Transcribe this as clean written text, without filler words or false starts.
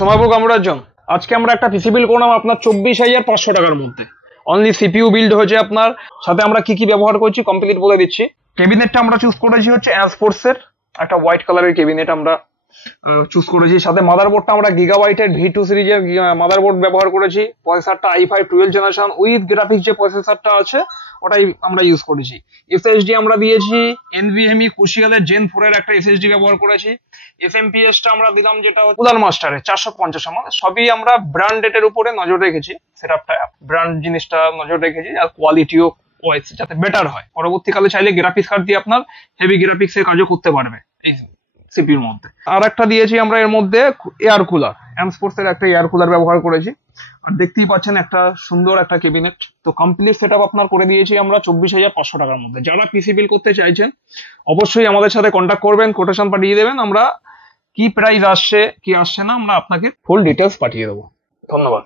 সোমাভোগ আমরাজন আজকে আমরা একটা পিসি বিল্ড করলাম আপনার 24,500 টাকার মধ্যে। অনলি সিপিইউ বিল্ড হয়েছে আপনার। সাথে আমরা কি কি ব্যবহার করছি কমপ্লিট বলে দিচ্ছি। ক্যাবিনেটটা আমরা চুজ করেছি হচ্ছে অ্যাসফোর্স এর একটা হোয়াইট কালারের ক্যাবিনেট আমরা চুজ করেছি। সাথে মাদারবোর্ডটা আমরা গিগাবাইটের V2 সিরিজের মাদারবোর্ড ব্যবহার করেছি। প্রসেসরটা i5 12 জেনারেশন উইথ গ্রাফিক্স যে প্রসেসরটা আছে ওটাই আমরা ইউজ করেছি। এসএসডি আমরা দিয়েছি NVMe Crucial-এর Gen 4 এর একটা এসএসডি ব্যবহার করেছি। SMPS টা আমরা দিলাম যেটা কুলার মাস্টারের 450 আমাদের সবই আমরা ব্র্যান্ডেড উপরে নজর রেখেছি। সেটআপটা ব্র্যান্ড জিনিসটা নজর রেখেছি আর কোয়ালিটিও ওয়াইজ যাতে বেটার হয়। পরবর্তীকালে চাইলে গ্রাফিক্স কার্ড দিয়ে আপনার হেভি গ্রাফিক্স এর কাজও করতে পারবে এই সিপির মধ্যে। আর একটা দিয়েছি আমরা এর মধ্যে এয়ার কুলার, অ্যামস্পোর্টস এর একটা এয়ার কুলার ব্যবহার করেছি। আর দেখতেই পাচ্ছেন একটা সুন্দর একটা ক্যাবিনেট। তো কমপ্লিট সেটআপ আপনার করে দিয়েছি আমরা 24,500 টাকার মধ্যে। যারা পিসি বিল করতে চাইছেন অবশ্যই আমাদের সাথে কন্ট্যাক্ট করবেন, কোটেশন পাঠিয়ে দেবেন। আমরা কি প্রাইস আসছে কি আসছে না আমরা আপনাকে ফুল ডিটেলস পাঠিয়ে দেবো। ধন্যবাদ।